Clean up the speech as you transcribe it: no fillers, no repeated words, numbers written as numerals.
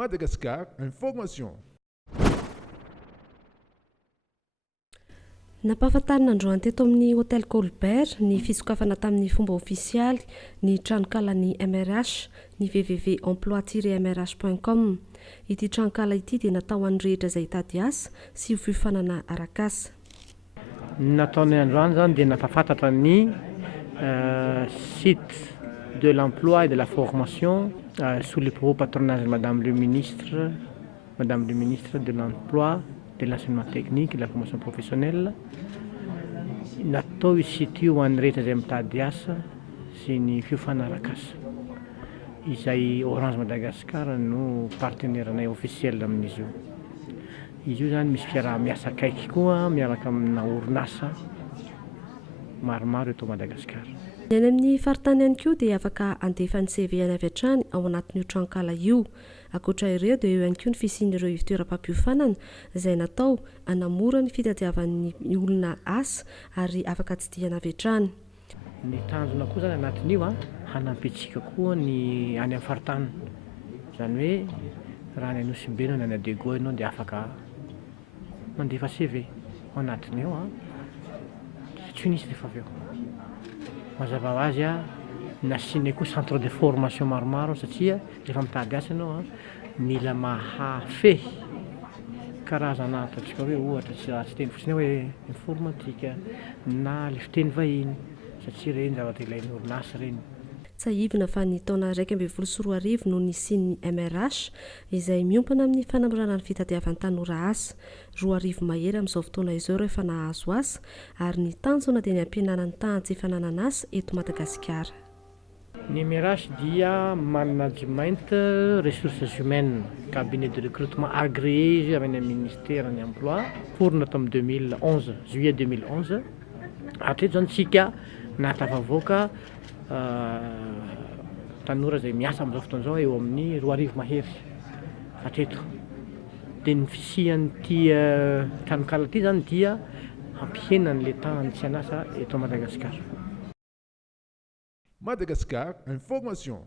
Madagascar Information. Nampahafantarina androany teto amin'ny hôtel Colbert ny fisokafana tamin'ny fomba ofisialy ny tranonkalan'ny MRH ny www.emploi-mrh.com. Ity tranokala ity dia natao an'ny rehetra izay hitady asa sy ho fifanana arak'asa. Nataony androany zany dia nampahafantatra ny site de l'emploi et de la formation sous le nouveau patronage de Madame le ministre de l'emploi, de l'enseignement technique et de la formation professionnelle. Natao io site io ho an'ny rehetra izay mitady asa sy ny fifanarank'asa. Izay Orange Madagascar no partenaire-nay officiel amin'izy io. Izy io zany misy fiaraha-miasa akaiky koa miaraka amina orinasa maromaro eto Madagasikara. Ny any amin'ny faritany ihany koa dia afaka andefa ny CV any avy hatrany ao anatin'io tranokala io. Ankoatra ireo dia eo ihany koa ny fisian'ireo ivon-toeram-pampiofanana izay natao hanamora ny fitadiavan'ny olona asa ary afaka tsidihana avy hatrany. Ny tanjona koa zany anatin'io hanampitsika koa ny any amin'ny faritany. Izany hoe raha ny Anosibe na ny Adego ianao dia afaka mandefa CV ao anatin'io tsy nisy rehefa avy eo. Mazava ho azy nasiany koa centre de formation maromaro satria rehefa mitady asa ianao mila mahafehy karazana ataontsika hoe ohatra tsy teny fotsiny hoe informatika na le fiteny vahiny satria ireny zavatra ilain'ny orinasa ireny. Tsahivina fa ny taona 2024 no nisian'ny MRH izay miompana amin'ny fanamorana ny fitadiavan'ny tanora asa. 2 mahery amin'izao fotoana izao rehefa nahazo asa ary ny tanjona dia ny ampihenanany tahitsy fananana asa eto Madagasikara. Ny MRH dia management ressources humaines, cabinet de recrutement agréé izy avy any amin'ny ministère de l'emploi pour natao amin'ny 2011, juillet 2011. Hatreto zany tsika natafavoaka tanora izay miasa amin'izao fotoana izao eo amin'ny 2 mahery hatreto. Dia ny fisian'ity tranokala ity zany dia hampihenan'le tahany tsy hanasa eto Madagasikara. Madagascar Information.